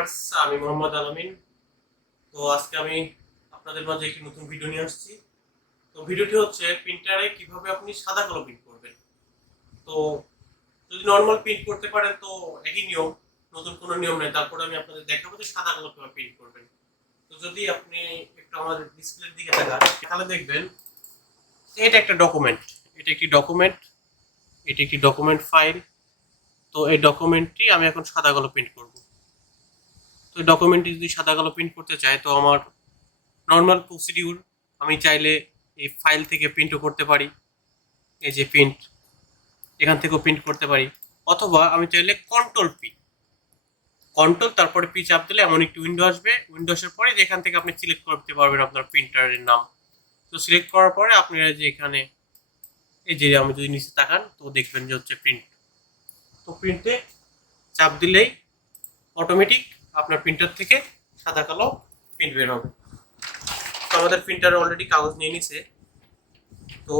Viewers, আমি মোহাম্মদ আলামিন। তো আজকে আমি আপনাদের মাঝে একটি নতুন ভিডিও নিয়ে আসছি। তো ভিডিওটি হচ্ছে প্রিন্টারে কিভাবে আপনি সাদা কালো প্রিন্ট করবেন। তো যদি নর্মাল প্রিন্ট করতে পারেন তো একই নিয়ম, নতুন কোনো নিয়ম নেই। তারপরে আমি আপনাদের দেখাবো যে সাদা কালো কিভাবে প্রিন্ট করবেন। তো যদি আপনি একটু আমাদের ডিসপ্লের দিকে তাকান তাহলে দেখবেন এটা একটা ডকুমেন্ট, এটা একটি ডকুমেন্ট ফাইল। তো এই ডকুমেন্টটি আমি এখন সাদা কালো প্রিন্ট করব। তো ডকুমেন্টটি যদি সাদা কালো প্রিন্ট করতে চাই তো আমার নর্মাল প্রসিডিউর, আমি চাইলে এই ফাইল থেকে প্রিন্টও করতে পারি, এই যে প্রিন্ট, এখান থেকেও প্রিন্ট করতে পারি, অথবা আমি চাইলে কন্ট্রোল তারপরে পি চাপ দিলে এমন একটি উইন্ডো আসবে। উইন্ডো আসার পরে যেখান থেকে আপনি সিলেক্ট করতে পারবেন আপনার প্রিন্টারের নাম। তো সিলেক্ট করার পরে আপনারা যে এখানে এই যে আমি যদি নিচে তাকান তো দেখবেন যে হচ্ছে প্রিন্ট। তো প্রিন্টে চাপ দিলেই অটোমেটিক আপনার প্রিন্টার থেকে সাদা কালো প্রিন্ট বের হবে। তো আমাদের প্রিন্টারে অলরেডি কাগজ নিয়ে নিছে। তো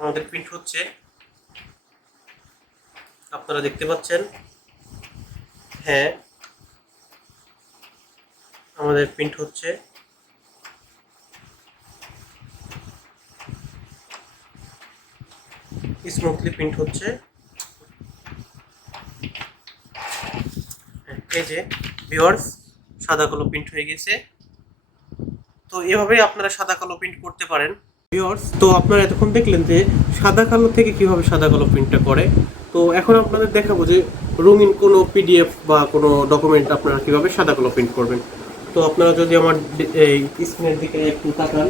আমাদের প্রিন্ট হচ্ছে, আপনারা দেখতে পাচ্ছেন। হ্যাঁ, আমাদের প্রিন্ট হচ্ছে। স্মুথলি প্রিন্ট হচ্ছে। এই যে ভিউয়ার্স, সাদা কালো প্রিন্ট হয়ে গেছে। তো এভাবেই আপনারা সাদা কালো প্রিন্ট করতে পারেন ভিউয়ার্স। তো আপনারা এতক্ষণ দেখলেন যে সাদা কালো থেকে কিভাবে সাদা কালো প্রিন্টটা করে। তো এখন আপনাদের দেখাবো যে রঙিন কোনো পিডিএফ বা কোনো ডকুমেন্ট আপনারা কিভাবে সাদা কালো প্রিন্ট করবেন। তো আপনারা যদি আমার এই স্ক্রিনের দিকে একটু তাকান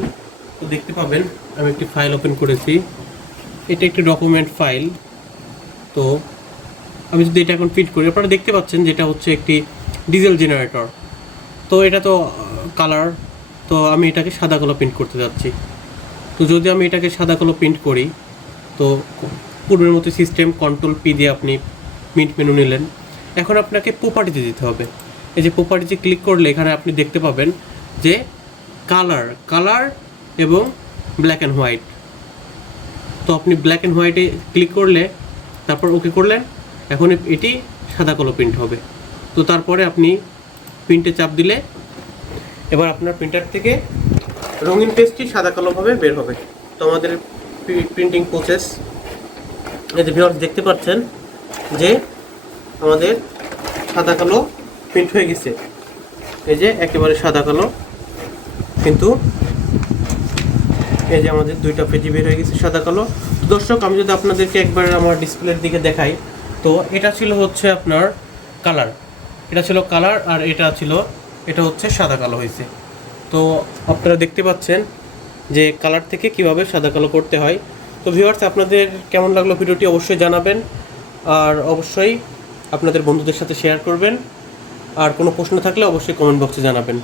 তো দেখতে পাবেন আমি একটি ফাইল ওপেন করেছি। এটা একটি ডকুমেন্ট ফাইল। তো আমি যদি এটা এখন প্রিন্ট করি, আপনারা দেখতে পাচ্ছেন যেটা হচ্ছে একটি ডিজেল জেনারেটর। তো এটা তো কালার, তো আমি এটাকে সাদা কালো প্রিন্ট করতে যাচ্ছি। তো যদি আমি এটাকে সাদা কালো প্রিন্ট করি তো পূর্বের মতো সিস্টেম কন্ট্রোল পি দিয়ে আপনি প্রিন্ট মেনু নিলেন। এখন আপনাকে প্রপার্টিতে যেতে হবে। এই যে প্রপার্টিতে ক্লিক করলে এখানে আপনি দেখতে পাবেন যে কালার এবং ব্ল্যাক অ্যান্ড হোয়াইট। তো আপনি ব্ল্যাক অ্যান্ড হোয়াইটে ক্লিক করলে তারপর ওকে করলেন, এখন এটি সাদা কালো প্রিন্ট হবে। তো তারপরে আপনি প্রিন্টে চাপ দিলে এবার আপনার প্রিন্টার থেকে রঙিন পেজটি সাদা কালোভাবে বের হবে। তো আমাদের প্রিন্টিং প্রসেস, এই যে ভিউয়ার্স দেখতে পাচ্ছেন যে আমাদের সাদা কালো প্রিন্ট হয়ে গেছে। এই যে একেবারে সাদা কালো, কিন্তু এই যে আমাদের দুইটা পেজই বের হয়ে গেছে সাদা কালো। তো দর্শক, আমি যদি আপনাদেরকে একবার আমার ডিসপ্লের দিকে দেখাই তো এটা ছিল হচ্ছে আপনার কালার, আর এটা হচ্ছে সাদা কালো হয়েছে। তো আপনারা দেখতে পাচ্ছেন যে কালার থেকে কিভাবে সাদা কালো করতে হয়। তো ভিউয়ার্স, আপনাদের কেমন লাগলো ভিডিওটি অবশ্যই জানাবেন, আর অবশ্যই আপনাদের বন্ধুদের সাথে শেয়ার করবেন। আর কোনো প্রশ্ন থাকলে অবশ্যই কমেন্ট বক্সে জানাবেন।